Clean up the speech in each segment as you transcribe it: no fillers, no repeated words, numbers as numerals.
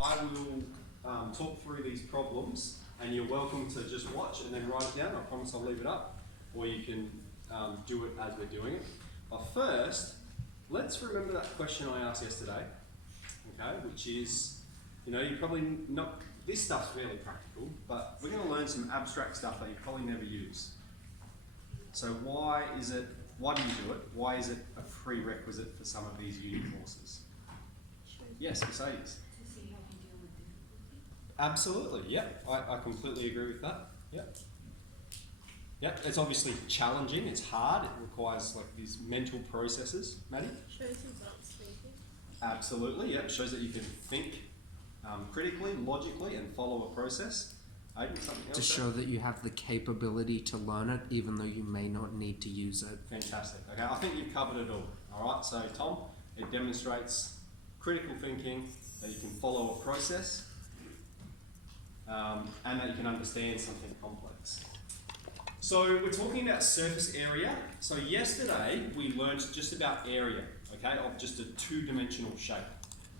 I will talk through these problems, and you're welcome to just watch and then write it down. I promise I'll leave it up, or you can do it as we're doing it. But first, let's remember that question I asked yesterday, okay, which is, you probably not, this stuff's fairly practical, but we're going to learn some abstract stuff that you probably never use. So why do you do it? Why is it a prerequisite for some of these uni courses? Yes, Mercedes. Absolutely, yep. I completely agree with that. Yep. Yep, it's obviously challenging, it's hard, it requires like these mental processes. Maddie? Shows advanced thinking. Absolutely, yep. Shows that you can think critically, logically, and follow a process. Aiden, something else? To show that you have the capability to learn it, even though you may not need to use it. Fantastic. Okay, I think you've covered it all. All right, so Tom, it demonstrates critical thinking, that you can follow a process, and that you can understand something complex. So we're talking about surface area. So yesterday we learned just about area, okay, of just a two-dimensional shape.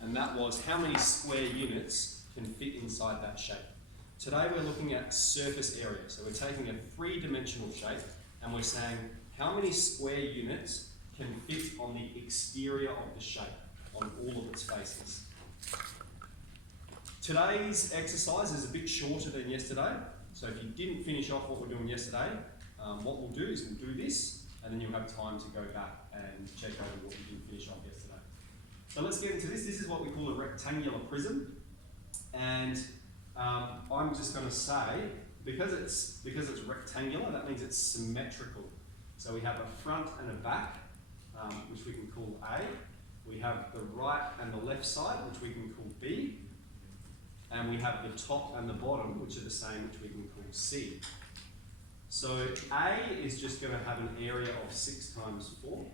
And that was how many square units can fit inside that shape. Today we're looking at surface area. So we're taking a three-dimensional shape and we're saying how many square units can fit on the exterior of the shape, on all of its faces. Today's exercise is a bit shorter than yesterday, so if you didn't finish off what we're doing yesterday, what we'll do is we'll do this, and then you'll have time to go back and check over what you didn't finish off yesterday. So let's get into this. This is what we call a rectangular prism, and I'm just going to say, because it's rectangular, that means it's symmetrical. So we have a front and a back, which we can call A. We have the right and the left side, which we can call B. And we have the top and the bottom, which are the same, which we can call C. So A is just going to have an area of 6 times 4.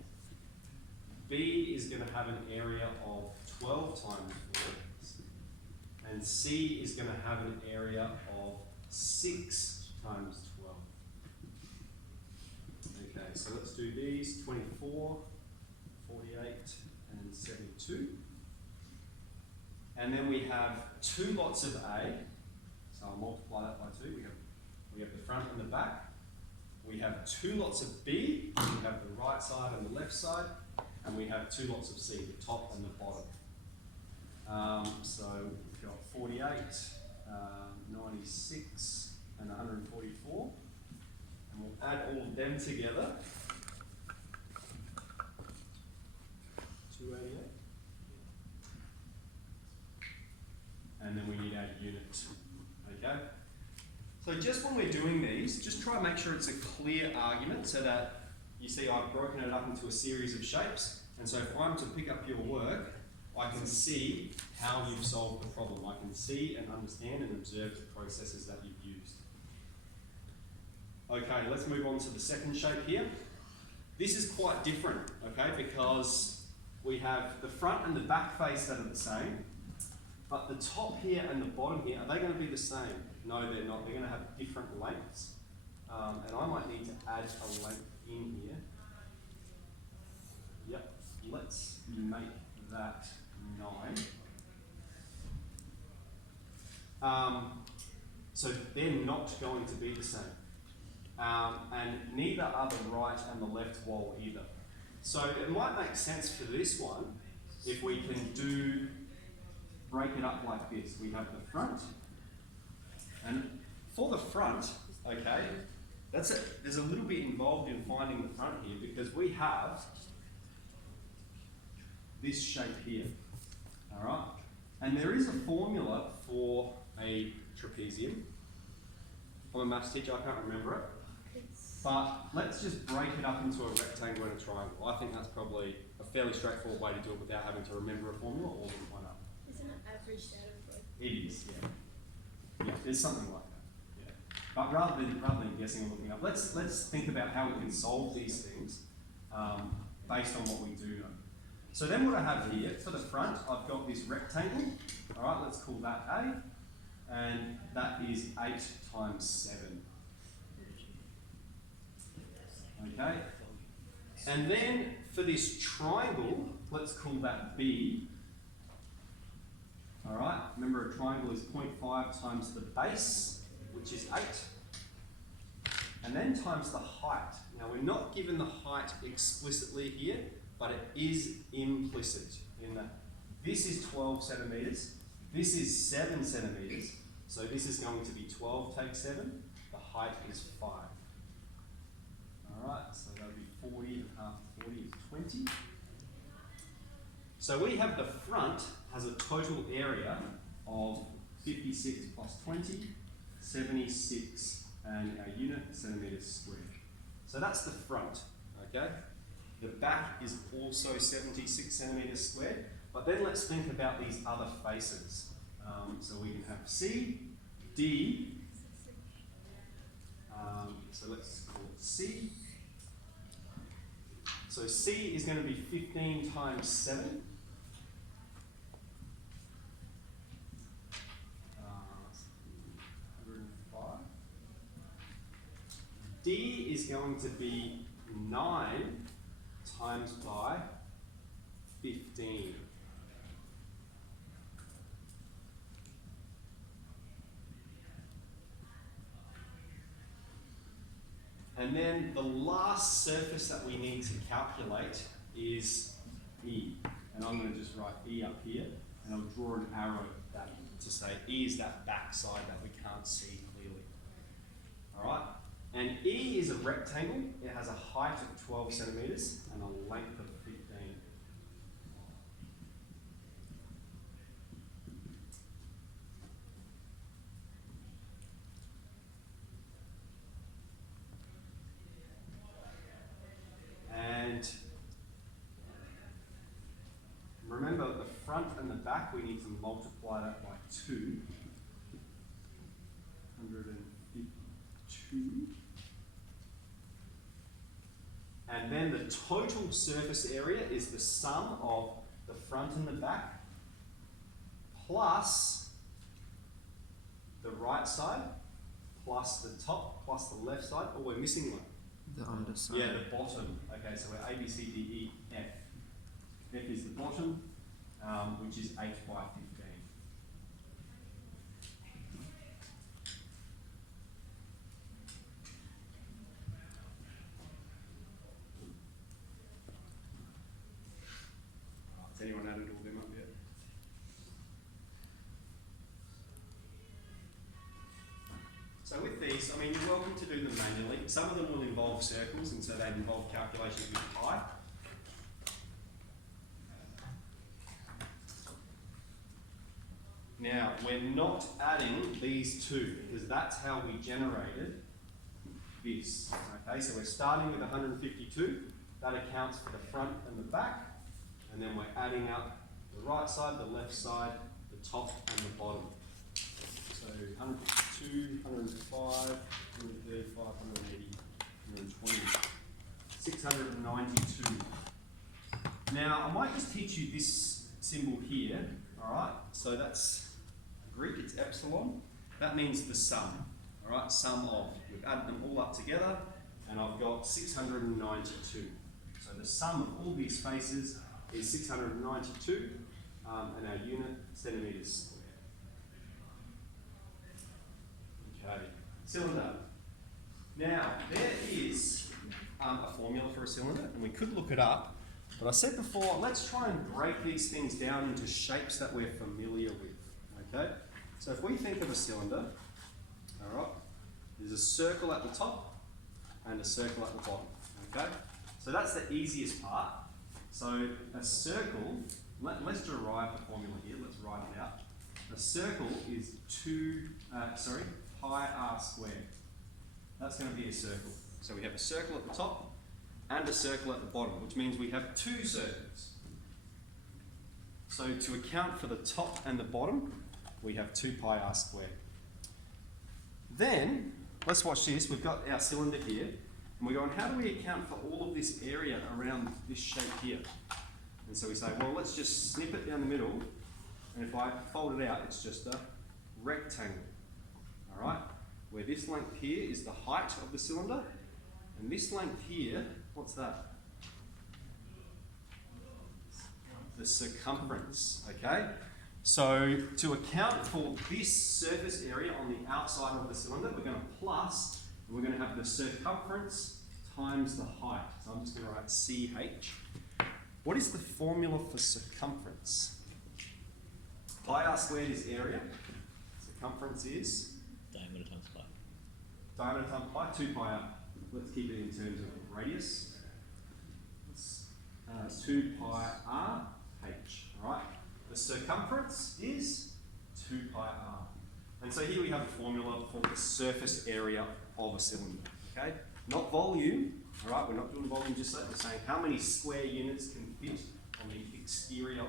B is going to have an area of 12 times 4. And C is going to have an area of 6 times 12. Okay, so let's do these. 24, 48, and 72. And then we have 2 lots of A, so I'll multiply that by 2. We have the front and the back. We have 2 lots of B, we have the right side and the left side, and we have 2 lots of C, the top and the bottom. So we've got 48, 96, and 144, and we'll add all of them together. 288. And then we need our unit, okay? So just when we're doing these, just try and make sure it's a clear argument so that you see I've broken it up into a series of shapes. And so if I'm to pick up your work, I can see how you've solved the problem. I can see and understand and observe the processes that you've used. Okay, let's move on to the second shape here. This is quite different, okay, because we have the front and the back face that are the same. But the top here and the bottom here, are they going to be the same? No, they're not. They're going to have different lengths. And I might need to add a length in here. Yep, let's make that 9. So they're not going to be the same. And neither are the right and the left wall either. So it might make sense for this one if we can break it up like this. We have the front, and for the front, okay, there's a little bit involved in finding the front here because we have this shape here, all right? And there is a formula for a trapezium. I'm a maths teacher, I can't remember it. But let's just break it up into a rectangle and a triangle. I think that's probably a fairly straightforward way to do it without having to remember a formula or look one up. Isn't it averaged out of both? It is, yeah. Yeah, there's something like that. Yeah. But rather than guessing or looking up, let's think about how we can solve these things based on what we do know. So then what I have here for the front, I've got this rectangle. All right, let's call that A, and that is 8 times 7. Okay. And then for this triangle, let's call that B. All right, remember a triangle is 0.5 times the base, which is 8, and then times the height. Now we're not given the height explicitly here, but it is implicit in that this is 12 centimetres, this is 7 centimetres, so this is going to be 12 take 7, the height is 5. All right, so that would be 40 and half 40 is 20. So we have the front has a total area of 56 plus 20, 76, and our unit centimetres squared. So that's the front, okay? The back is also 76 centimetres squared, but then let's think about these other faces. So we can have C, D, so let's call it C. So C is going to be 15 times 7. D is going to be 9 times by 15. And then the last surface that we need to calculate is E. And I'm going to just write E up here, and I'll draw an arrow that to say E is that back side that we can't see clearly. All right? And E is a rectangle. It has a height of 12 centimetres and a length of 15. And remember, the front and the back, we need to multiply that by 2. 152. And then the total surface area is the sum of the front and the back plus the right side plus the top plus the left side. Oh, we're missing one. The underside. Yeah, the bottom. Okay, so we're A, B, C, D, E, F. F is the bottom, which is 8 by 15. Has anyone added all them up yet? So with these, I mean, you're welcome to do them manually. Some of them will involve circles, and so they involve calculations with pi. Now, we're not adding these two, because that's how we generated this. Okay, so we're starting with 152. That accounts for the front and the back. And then we're adding up the right side, the left side, the top and the bottom. So 152, 105, 135, 180, 120, 692. Now, I might just teach you this symbol here, all right? So that's Greek, it's epsilon. That means the sum, all right? Sum of. We've added them all up together, and I've got 692. So the sum of all these faces is 692, and our unit centimetres squared. Okay, cylinder. Now, there is a formula for a cylinder, and we could look it up, but I said before, let's try and break these things down into shapes that we're familiar with, okay? So if we think of a cylinder, all right, there's a circle at the top and a circle at the bottom, okay? So that's the easiest part. So a circle, let's derive the formula here, let's write it out. A circle is pi r squared. That's going to be a circle. So we have a circle at the top and a circle at the bottom, which means we have two circles. So to account for the top and the bottom, we have 2 pi r squared. Then, let's watch this. We've got our cylinder here. And we're going, how do we account for all of this area around this shape here? And so we say, well, let's just snip it down the middle. And if I fold it out, it's just a rectangle. All right? Where this length here is the height of the cylinder. And this length here, what's that? The circumference, okay? So to account for this surface area on the outside of the cylinder, we're going to plus, and we're going to have the circumference times the height. So I'm just going to write CH. What is the formula for circumference? Pi r squared is area. Circumference is? Diameter times pi. Diameter times pi, 2 pi r. Let's keep it in terms of radius. 2 pi r h, alright? The circumference is 2 pi r. And so here we have a formula for the surface area of a cylinder, okay? Not volume, alright? We're not doing volume just like we're saying how many square units can fit on the exterior